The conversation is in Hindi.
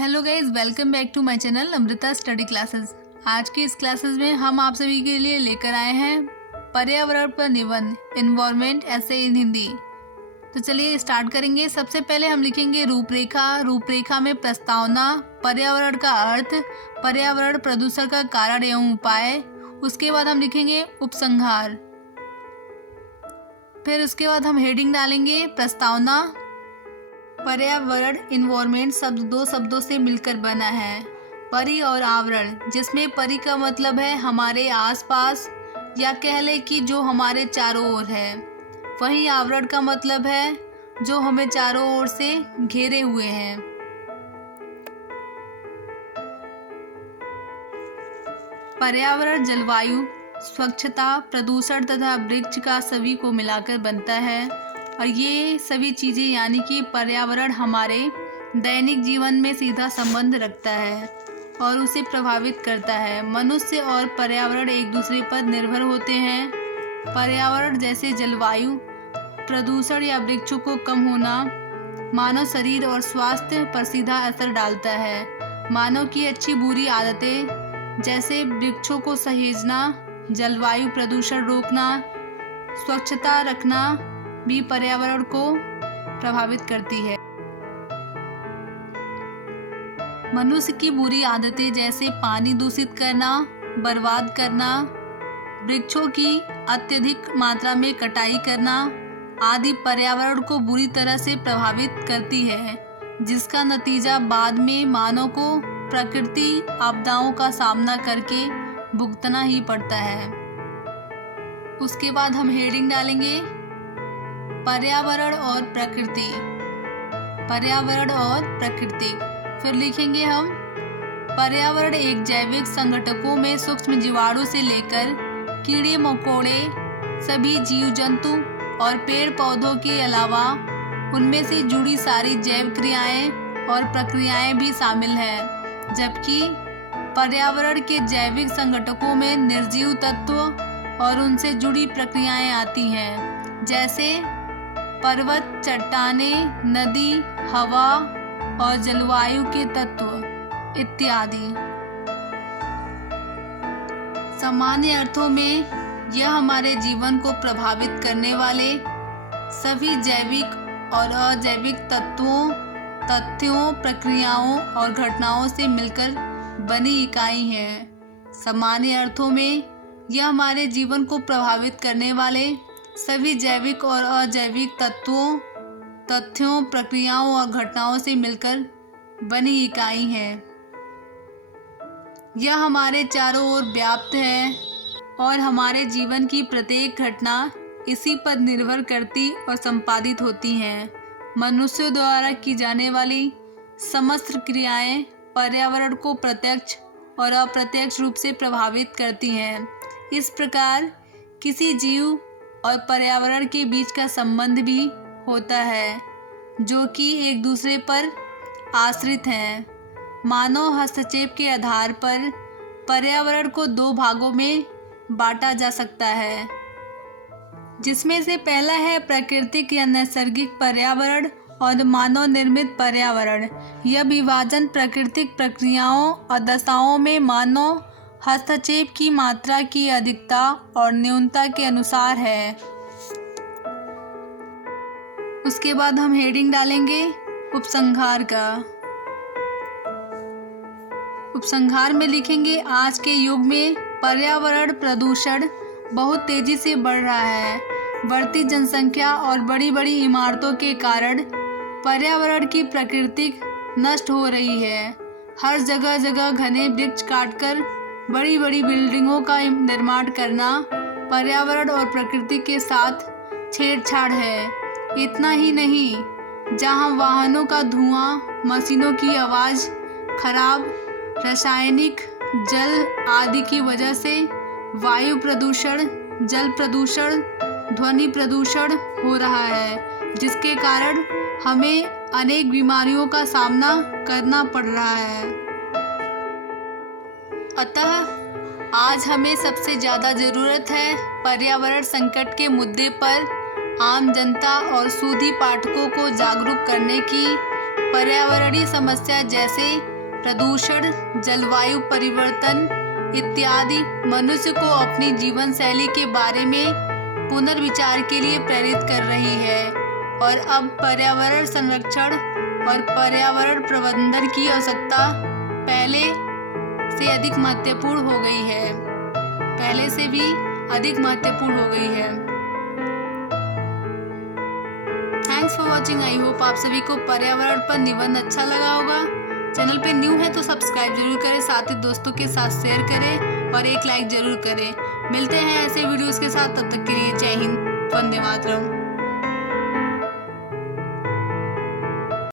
Hello guys, welcome back to my channel Amrita study classes. आज की इस क्लासेस में हम आप सभी के लिए लेकर आए हैं पर्यावरण पर निबंध एनवायरनमेंट ऐसे इन हिंदी। तो चलिए स्टार्ट करेंगे। सबसे पहले हम लिखेंगे रूपरेखा में प्रस्तावना, पर्यावरण का अर्थ, पर्यावरण प्रदूषण का कारण एवं उपाय। उसके बाद हम लिखेंगे उपसंहार। फिर उसके बाद हम हेडिंग डालेंगे प्रस्तावना। पर्यावरण इन्वायरमेंट शब्द दो शब्दों से मिलकर बना है, परि और आवरण, जिसमें परि का मतलब है हमारे आसपास या कह ले कि जो हमारे चारों ओर है। वहीं आवरण का मतलब है जो हमें चारों ओर से घेरे हुए हैं। पर्यावरण जलवायु, स्वच्छता, प्रदूषण तथा वृक्ष का सभी को मिलाकर बनता है और ये सभी चीज़ें यानी कि पर्यावरण हमारे दैनिक जीवन में सीधा संबंध रखता है और उसे प्रभावित करता है। मनुष्य और पर्यावरण एक दूसरे पर निर्भर होते हैं। पर्यावरण जैसे जलवायु, प्रदूषण या वृक्षों को कम होना मानव शरीर और स्वास्थ्य पर सीधा असर डालता है। मानव की अच्छी बुरी आदतें जैसे वृक्षों को सहेजना, जलवायु प्रदूषण रोकना, स्वच्छता रखना भी पर्यावरण को प्रभावित करती है। मनुष्य की बुरी आदतें जैसे पानी दूषित करना, बर्बाद करना, वृक्षों की अत्यधिक मात्रा में कटाई करना आदि पर्यावरण को बुरी तरह से प्रभावित करती है, जिसका नतीजा बाद में मानव को प्रकृति आपदाओं का सामना करके भुगतना ही पड़ता है। उसके बाद हम हेडिंग डालेंगे पर्यावरण और प्रकृति। पर्यावरण और प्रकृति। फिर लिखेंगे हम पर्यावरण एक जैविक संगठकों में सूक्ष्म जीवाणु से लेकर कीड़े मकोड़े, सभी जीव जंतु और पेड़ पौधों के अलावा उनमें से जुड़ी सारी जैव क्रियाएं और प्रक्रियाएं भी शामिल हैं। जबकि पर्यावरण के जैविक संगठकों में निर्जीव तत्व और उनसे जुड़ी प्रक्रियाएं आती हैं, जैसे पर्वत, चट्टानें, नदी, हवा और जलवायु के तत्व इत्यादि। सामान्य अर्थों में यह हमारे जीवन को प्रभावित करने वाले सभी जैविक और अजैविक तत्वों, तथ्यों, प्रक्रियाओं और घटनाओं से मिलकर बनी इकाई है। सामान्य अर्थों में यह हमारे जीवन को प्रभावित करने वाले सभी जैविक और अजैविक तत्वों, तथ्यों, प्रक्रियाओं और घटनाओं से मिलकर बनी इकाई है। यह हमारे चारों ओर व्याप्त है और हमारे जीवन की प्रत्येक घटना इसी पर निर्भर करती और संपादित होती हैं। मनुष्यों द्वारा की जाने वाली समस्त क्रियाएं पर्यावरण को प्रत्यक्ष और अप्रत्यक्ष रूप से प्रभावित करती हैं। इस प्रकार किसी जीव और पर्यावरण के बीच का संबंध भी होता है, जो कि एक दूसरे पर आश्रित हैं। मानव हस्तक्षेप के आधार पर पर्यावरण को दो भागों में बांटा जा सकता है, जिसमें से पहला है प्राकृतिक या नैसर्गिक पर्यावरण और मानव निर्मित पर्यावरण। यह विभाजन प्राकृतिक प्रक्रियाओं और दशाओं में मानव हस्तक्षेप की मात्रा की अधिकता और न्यूनता के अनुसार है। उसके बाद हम हेडिंग डालेंगे उपसंहार का। उपसंहार में लिखेंगे आज के युग में पर्यावरण प्रदूषण बहुत तेजी से बढ़ रहा है। बढ़ती जनसंख्या और बड़ी बड़ी इमारतों के कारण पर्यावरण की प्रकृति नष्ट हो रही है। हर जगह जगह घने वृक्ष काटकर बड़ी बड़ी बिल्डिंगों का निर्माण करना पर्यावरण और प्रकृति के साथ छेड़छाड़ है। इतना ही नहीं, जहां वाहनों का धुआं, मशीनों की आवाज़, खराब रासायनिक जल आदि की वजह से वायु प्रदूषण, जल प्रदूषण, ध्वनि प्रदूषण हो रहा है, जिसके कारण हमें अनेक बीमारियों का सामना करना पड़ रहा है। अतः आज हमें सबसे ज़्यादा ज़रूरत है पर्यावरण संकट के मुद्दे पर आम जनता और सूदी पाठकों को जागरूक करने की पर्यावरणीय समस्या जैसे प्रदूषण, जलवायु परिवर्तन इत्यादि मनुष्य को अपनी जीवन शैली के बारे में पुनर्विचार के लिए प्रेरित कर रही है और अब पर्यावरण संरक्षण और पर्यावरण प्रबंधन की आवश्यकता पहले से अधिक महत्वपूर्ण हो गई है, पहले से भी अधिक महत्वपूर्ण हो गई है। Thanks for watching. I hope आप सभी को पर्यावरण पर निबंध अच्छा लगा होगा। चैनल पे न्यू है तो सब्सक्राइब जरूर करें, साथ ही दोस्तों के साथ शेयर करें और एक लाइक जरूर करें। मिलते हैं ऐसे वीडियोस के साथ, तब तक के लिए जय हिंद, वंदे मातरम।